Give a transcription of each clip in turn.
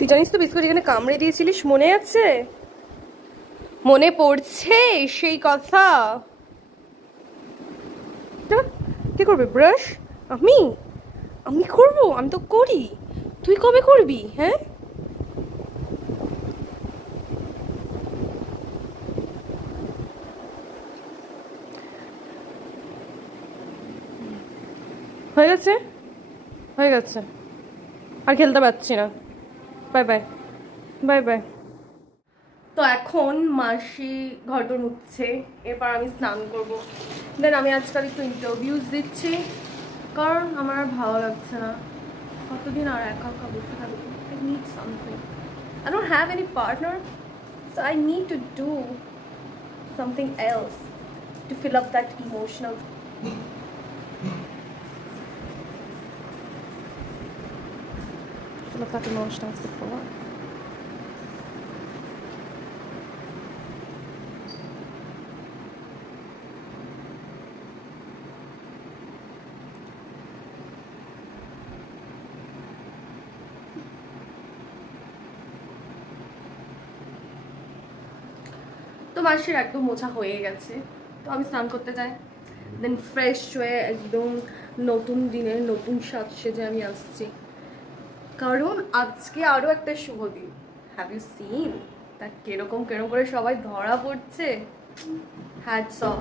তুই জানিস তো বিস্কুট এখানে কামড়ে দিয়েছিলিস, মনে আছে? মনে পড়ছে সেই কথা? কে করবে ব্রাশ? আমি আমি করবো? আমি তো করি, তুই কবে করবি? হ্যাঁ, হয়ে গেছে, হয়ে গেছে, আর খেলতে পারছি না। By bye, bye by. তো এখন মাসি ঘরদোর মুছছে, এরপর আমি স্নান করবো। দেন আমি আজকাল একটু ইন্টারভিউজ দিচ্ছি, কারণ আমার আর ভালো লাগছে না। কতদিন আর একা একা বসে থাকবো? I need something. I don't have any partner, so I need to do something else to fill up that emotional support. তো মাসির একদম মোছা হয়ে গেছে, তো আমি স্নান করতে যাই। দেন ফ্রেশ হয়ে একদম নতুন দিনের নতুন সাজ সেজে আমি আসছি, কারণ আজকে আরও একটা শুভ দিন। হ্যাভ ইউ সিন তা কিরকম কিরকম করে সবাই ধরা পড়ছে? হ্যাটস অফ,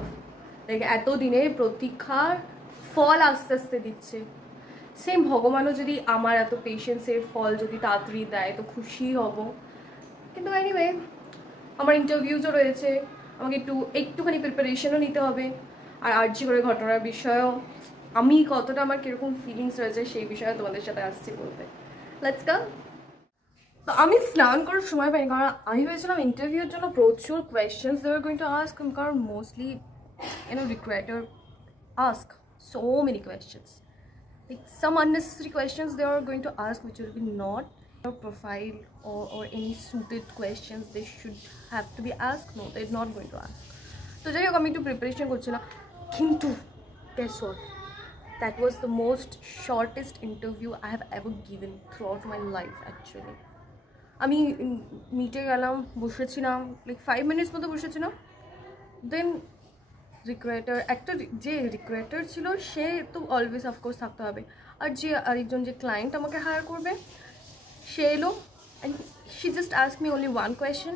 লাইক এত দিনের প্রতীক্ষার ফল আস্তে আস্তে দিচ্ছে। সেম ভগবানও যদি আমার এত পেশেন্সের ফল যদি তাড়াতাড়ি দেয় তো খুশি হব। কিন্তু এনিওয়ে, আমার ইন্টারভিউজও রয়েছে, আমাকে একটুখানি প্রিপারেশনও নিতে হবে। আর আর্জি করে ঘটনার বিষয়েও আমি কতটা, আমার কীরকম ফিলিংস রয়েছে সেই বিষয়ে তোমাদের সাথে আসছি বলতে। Let's go. তো আমি স্নান করার সময় পাইনি, কারণ আমি ভেবেছিলাম ইন্টারভিউর জন্য প্রচুর questions they are going to ask, কারণ mostly recruiter ask so many questions, like some unnecessary questions they are going to ask which will be not your profile or any suited questions they should have to be asked. No, they're not going to ask. So jai hok ami ekটু preparation korchilam, kintu guess what, that was the most shortest interview I have ever given throughout my life actually. আমি মিটে গেলাম, বসেছিলাম like 5 minutes মতো বসেছিলাম। দেন recruiter, একটা যে recruiter ছিল সে তো অলওয়েজ অফকোর্স থাকতে হবে, আর যে আরেকজন যে ক্লায়েন্ট আমাকে হায়ার করবে সে এলো, and she just ask me only one question,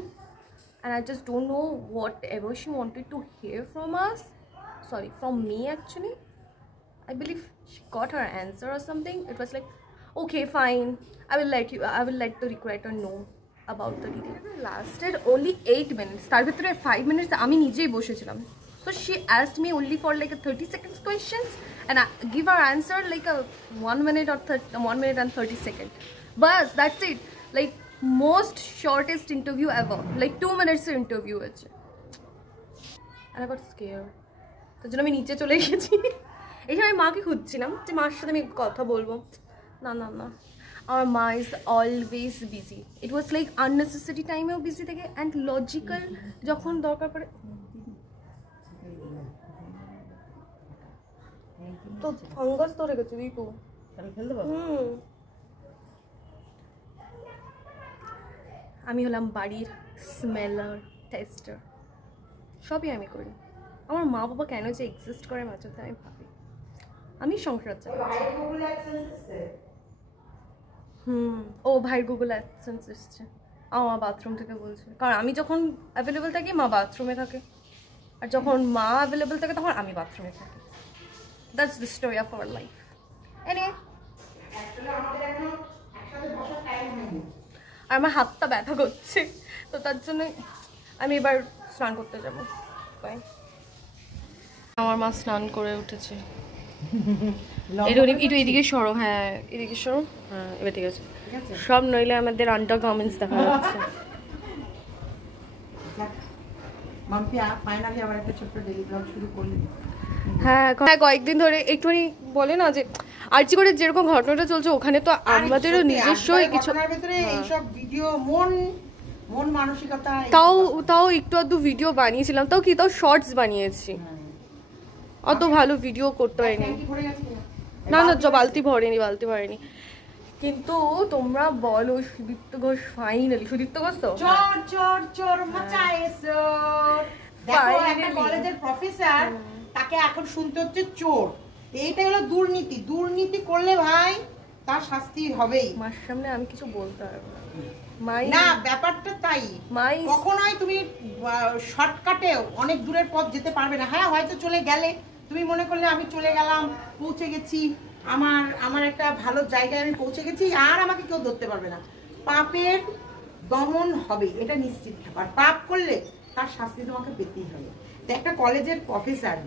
and I just don't know what ever she wanted to here from us, sorry from me actually. I believe she got her answer or something. It was like, okay, fine, I will let the recruiter know about the detail. It lasted only 8 minutes. তার ভিতরে 5 minutes আমি নিজেই বসেছিলাম। So she asked me only for like a 30 seconds questions, and I give her answer like a 1 minute or 1 minute and 30 seconds. But that's it. Like most shortest interview ever. Like 2 minutes interview হয়েছে। And I got scared. তো জন্য আমি নিচে চলে এসেছি। এই সময় মাকে খুঁজছিলাম যে মার সাথে আমি কথা বলবো। না না না, আমার মা is always busy. It was like unnecessary টাইমেও বিজি থাকে, অ্যান্ড লজিক্যাল যখন দরকার পড়ে। তো ফাঙ্গাস ধরে গেছে দীপু, আমি হলাম বাড়ির স্মেলার, টেস্টার, সবই আমি করি। আমার মা বাবা কেন যে এক্সিস্ট করে মাঝে আমি ভাবি। আমি সংসার চালাই। ও ভাইয়ের গুগল অ্যাডসেন্স এসছে, আমার বাথরুম থেকে বলছে, কারণ আমি যখন অ্যাভেলেবেল থাকি মা বাথরুমে থাকে, আর যখন মা অ্যাভেলেবেল থাকে তখন আমি বাথরুমে থাকি। That's the story of our life. Anyway, আর আমার হাতটা ব্যথা করছে, তো তার জন্য আমি এবার স্নান করতে যাবো। বাই। আমার মা স্নান করে উঠেছে। একটু এদিকে সরো, হ্যাঁ এদিকে সরো, হ্যাঁ এবার ঠিক আছে সব, নইলে আমাদের আন্ডার গার্মেন্টস দেখা যাচ্ছে। মাম্পিয়া ফাইনালি আবার একটা ছোট্ট ডেইলি ব্লগ শুরু করলি। হ্যাঁ কয়েকদিন ধরে একটুখানি বলে না যে আর্জি করে যেরকম ঘটনাটা চলছে ওখানে তো আমাদেরও নিজস্বই কিছু ভিতরে এইসব ভিডিও মন মানসিকতা তাও একটু আধটু ভিডিও বানিয়েছিলাম, তাও শর্টস বানিয়েছি, অত ভালো ভিডিও করতে হয়নি। না বালতি ভরেনি। কিন্তু তোমরা বলো সুদীপ্ত ঘোষ ফাইনালি, সুদীপ্ত ঘোষ তো চোর মাচাইছো, দেখো একটা কলেজের প্রফেসর, তাকে এখন শুনতে হচ্ছে চোর। এইটা হলো দুর্নীতি করলে ভাই তার শাস্তি হবেই। মার সামনে আমি কিছু বলতে পারবো না, ব্যাপারটা তাই। কখনোই তুমি শর্টকাটে অনেক দূরের পথ যেতে পারবে না। হ্যাঁ, হয়তো চলে গেলে তুমি মনে করলে আমি চলে গেলাম, পৌঁছে গেছি, আমার একটা ভালো জায়গায় আমি পৌঁছে গেছি, আর আমাকে কেউ ধরতে পারবে না। পাপের দমন হবে, এটা নিশ্চিত ব্যাপার। পাপ করলে তার শাস্তি তোমাকে পেতেই হবে। তো একটা কলেজের প্রফেসর,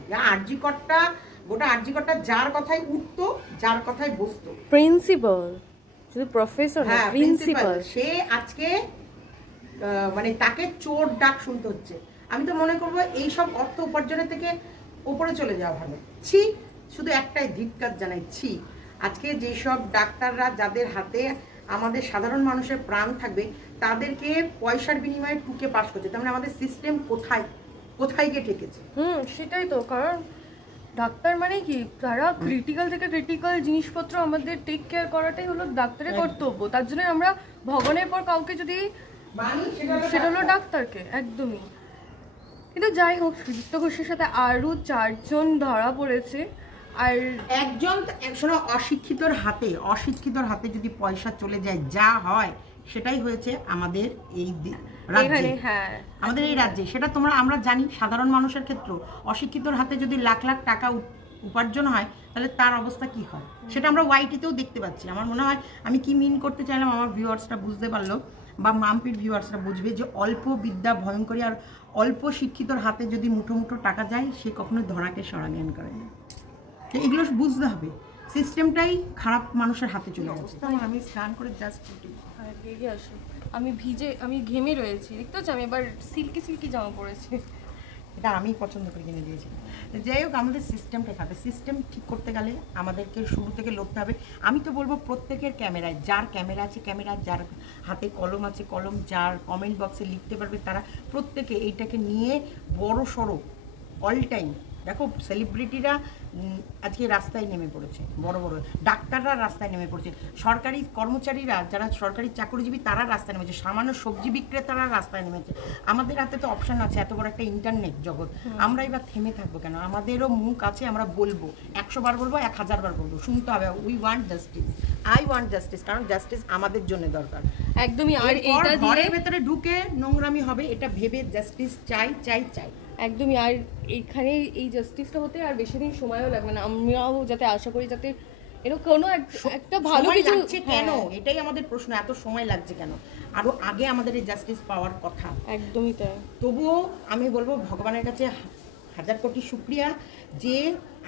গোটা আরজিকরটা যার কথায় উঠতো, যার কথায় বসতো, প্রিন্সিপাল, শুধু প্রফেসর না, প্রিন্সিপাল, সে আজকে মানে তাকে চোর ডাক শুনতে হচ্ছে। আমি তো মনে করবো এইসব অর্থ উপার্জনের থেকে উপরে চলে যাওয়া ভালো। শুধু একটাই ধিক্কার জানাচ্ছি, আজকে যেসব ডাক্তাররা যাদের হাতে আমাদের সাধারণ মানুষের প্রাণ থাকবে তাদেরকে পয়সার বিনিময়ে টুকে পাস করছে। তার মানে আমাদের সিস্টেম কোথায় গিয়ে ঠেকেছে। সেটাই তো, কারণ ডাক্তার মানে কি, তারা ক্রিটিক্যাল থেকে ক্রিটিক্যাল জিনিসপত্র আমাদের টেক কেয়ার করাটাই হলো ডাক্তারের কর্তব্য। তার জন্য আমরা ভগবানের পর কাউকে যদি সেটা হলো ডাক্তারকে, একদমই। কিন্তু যাই হোক, সুদীপ্ত ঘোষের সাথে আরো 4 জন ধরা পড়েছে। আর একজন অশিক্ষিতর হাতে যদি পয়সা চলে যায়, যা হয় সেটাই হয়েছে আমাদের এই রাজ্যে। হ্যাঁ, আমাদের এই রাজ্যে সেটা আমরা জানি। সাধারণ মানুষের ক্ষেত্রে অশিক্ষিতর হাতে যদি লাখ লাখ টাকা উপার্জন হয়, তাহলে তার অবস্থা কি হয় সেটা আমরা ওয়াইটিতেও দেখতে পাচ্ছি। আমার মনে হয় আমি কি মিন করতে চাইলাম আমার ভিউয়ার্সরা বুঝতে পারলো, বা মাম্পির ভিউয়ার্সরা বুঝবে যে অল্প বিদ্যা ভয়ঙ্করী, আর অল্প শিক্ষিতর হাতে যদি মুঠো মুঠো টাকা যায়, সে কখনো ধরাকে সরাজ্ঞান করে না। তো এগুলো বুঝতে হবে, সিস্টেমটাই খারাপ মানুষের হাতে চলে গেছে। আমি স্নান করে জাস্ট বেরিয়ে আসো, আমি ঘেমে রয়েছি, দেখতে হচ্ছে আমি এবার সিল্কি জামা পরেছি। এটা আমি পছন্দ করে কিনে দিয়েছি। যাই হোক, আমাদের সিস্টেমটা খাবে, সিস্টেম ঠিক করতে গেলে আমাদেরকে শুরু থেকে লড়তে হবে। আমি তো বলবো প্রত্যেকের ক্যামেরায়, যার ক্যামেরা আছে ক্যামেরা, যার হাতে কলম আছে কলম, যার কমেন্ট বক্সে লিখতে পারবে তারা প্রত্যেকে এইটাকে নিয়ে বড় সড়ো অল টাইম। দেখো, সেলিব্রিটিরা আজকে রাস্তায় নেমে পড়েছে, বড় বড় ডাক্তাররা রাস্তায় নেমে পড়েছে, সরকারি কর্মচারীরা যারা সরকারি চাকরিজীবী তারা রাস্তায় নেমেছে, সামান্য সবজি বিক্রেতারা রাস্তায় নেমেছে। আমাদের হাতে তো অপশান আছে, এত বড় একটা ইন্টারনেট জগৎ, আমরা এবার থেমে থাকবো কেন? আমাদেরও মুখ আছে, আমরা বলবো, 100 বার বলবো, 1000 বার বলবো, শুনতে হবে। We want justice, I want justice, কারণ জাস্টিস আমাদের জন্য দরকার একদমই। আর এইটা ঘরের ভেতরে ঢুকে নোংরামি হবে এটা ভেবে জাস্টিস চাই চাই চাই একদমই। আর এইখানে এই জাস্টিসটা হতে আর বেশি দিন সময়ও লাগবে না। আমরাও যাতে আশা করি যাতে এরকম কোনো একটা ভালো কিছু কেন, এটাই আমাদের প্রশ্ন, এত সময় লাগছে কেন? আরো আগে আমাদের এই জাস্টিস পাওয়ার কথা। একদমই তাই। তবুও আমি বলবো ভগবানের কাছে 1000 কোটি শুকরিয়া যে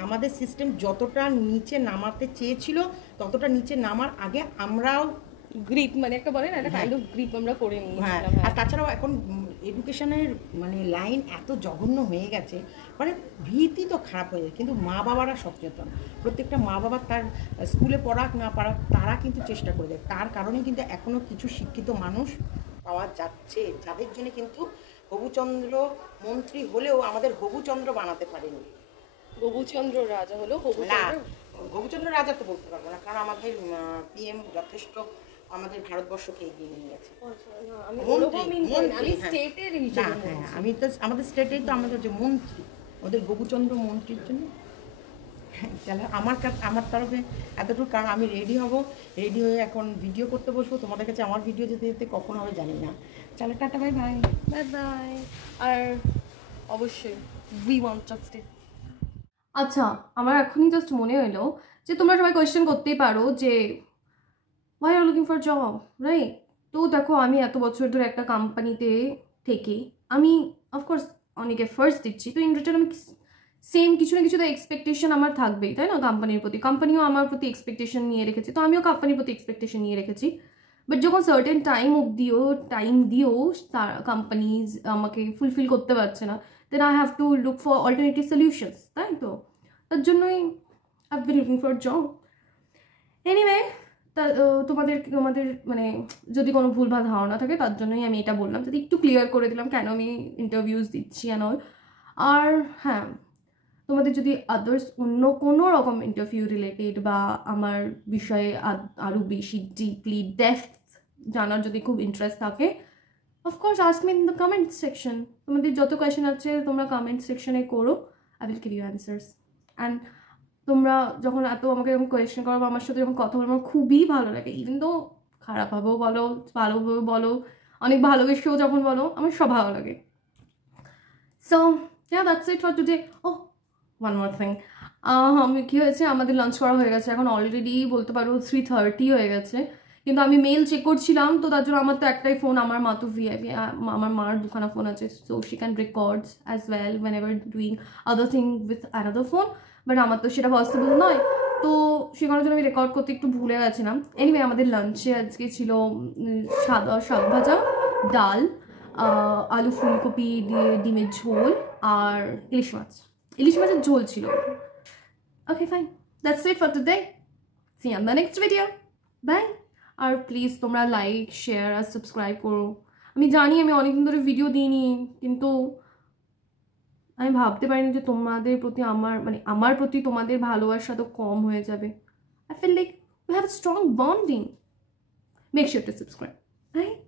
আমাদের সিস্টেম যতটা নিচে নামাতে চেয়েছিল ততটা নিচে নামার আগে আমরাও গ্রিপ, মানে একটা বলে না, একটা কাইন্ড অফ গ্রিপ আমরা করে নিয়েছিলাম। আর তাছাড়াও এখন এডুকেশনের মানে লাইন এত জঘন্য হয়ে গেছে, মানে ভীতি তো খারাপ হয়ে যায়। কিন্তু মা বাবারা সচেতন, প্রত্যেকটা মা বাবা তার স্কুলে পড়াক না পড়াক তারা কিন্তু চেষ্টা করে দেয়। তার কারণে কিন্তু এখনও কিছু শিক্ষিত মানুষ পাওয়া যাচ্ছে, যাদের জন্য কিন্তু হবুচন্দ্র মন্ত্রী হলেও আমাদের হবুচন্দ্র বানাতে পারেনি। হবুচন্দ্র রাজা হলো হবুচন্দ্র রাজা তো বলতে পারবো না, কারণ আমাদের পিএম যথেষ্ট আমাদের ভারতবর্ষকে এগিয়ে নিয়ে গেছে। আমি তো আমাদের স্টেটেই তো আমাদের যে মন্ত্রী, ওদের হবুচন্দ্র মন্ত্রীর জন্য তাহলে আমার তরফে এতটুকু। কারণ আমি রেডি হব, রেডি হয়ে এখন ভিডিও করতে বসবো। তোমাদের কাছে আমার ভিডিও যেতে যেতে কখন হবে জানি না। চলো tata, bye bye bye bye. আর অবশ্যই উই ওয়ান্ট জাস্টিস। আচ্ছা, আমার এখনই জাস্ট মনে হলো যে তোমরা সবাই কোয়েশ্চেন করতেই পারো যে why are you looking for job, right? তো দেখো, আমি এত বছর ধরে একটা কোম্পানিতে থেকে আমি অফকোর্স অনেক এফার্টস দিচ্ছি, তো ইন রিটার্ন আমি সেম কিছু না কিছু তো এক্সপেকটেশন আমার থাকবেই, তাই না? কোম্পানির প্রতি, কোম্পানিও আমার প্রতি এক্সপেকটেশন নিয়ে রেখেছে, তো আমিও কোম্পানির প্রতি এক্সপেকটেশন নিয়ে রেখেছি। বাট যখন সার্টেন টাইম দিও তার কোম্পানিজ আমাকে ফুলফিল করতে পারছে না, then I have to look for alternative solutions, তাই তো? তার জন্যই I been looking for job. Anyway, তোমাদের মানে যদি কোনো ভুলভাল ধারণা থাকে তার জন্যই আমি এটা বললাম, যদি একটু ক্লিয়ার করে দিলাম কেন আমি ইন্টারভিউজ দিচ্ছি অ্যান্ড অল। আর হ্যাঁ, তোমাদের যদি আদার্স অন্য কোনো রকম ইন্টারভিউ রিলেটেড বা আমার বিষয়ে আরও বেশি ডিপলি ডেপথ জানার যদি খুব ইন্টারেস্ট থাকে, of course ask me in the comment section. তোমাদের যত কোয়েশ্চেন আছে তোমরা কমেন্ট সেকশনে করো, I will give you answers. And তোমরা যখন আমাকে যখন কোয়েশ্চেন করো বা আমার সাথে যখন কথা বলো, আমার খুবই ভালো লাগে। ইভেন তো খারাপভাবেও বলো, ভালোভাবেও বলো, অনেক ভালোবেসেও যখন বলো, আমার সব ভালো লাগে। So yeah, that's it for today. Oh, one more thing. আমি কী হয়েছে, আমাদের লাঞ্চ করা হয়ে গেছে, এখন অলরেডি বলতে পারো 3:30 হয়ে গেছে, কিন্তু আমি মেল চেক করছিলাম, তো তার জন্য আমার তো একটাই ফোন, আমার মা তো ভিআইপি, আমার মার দুখানা ফোন আছে, so she can records as well whenever doing other thing with another phone, but আমার তো সেটা পসিবল নয়, তো সে কারণের জন্য আমি রেকর্ড করতে একটু ভুলে গেছিলাম। এনিওয়ে, আমাদের লাঞ্চে আজকে ছিল সাদা শাক ভাজা, ডাল, আলু ফুলকপি দিয়ে ডিমের ঝোল আর ইলিশ মাছের ঝোল ছিল। Okay fine, that's it for today, see you in the next video, bye. আর প্লিজ তোমরা লাইক, শেয়ার আর সাবস্ক্রাইব করো। আমি জানি আমি অনেকদিন ধরে ভিডিও দিইনি, কিন্তু আমি ভাবতে পারিনি যে তোমাদের প্রতি আমার প্রতি তোমাদের ভালোবাসা তো কম হয়ে যাবে। I feel like we have a strong bonding. Make sure to subscribe, right?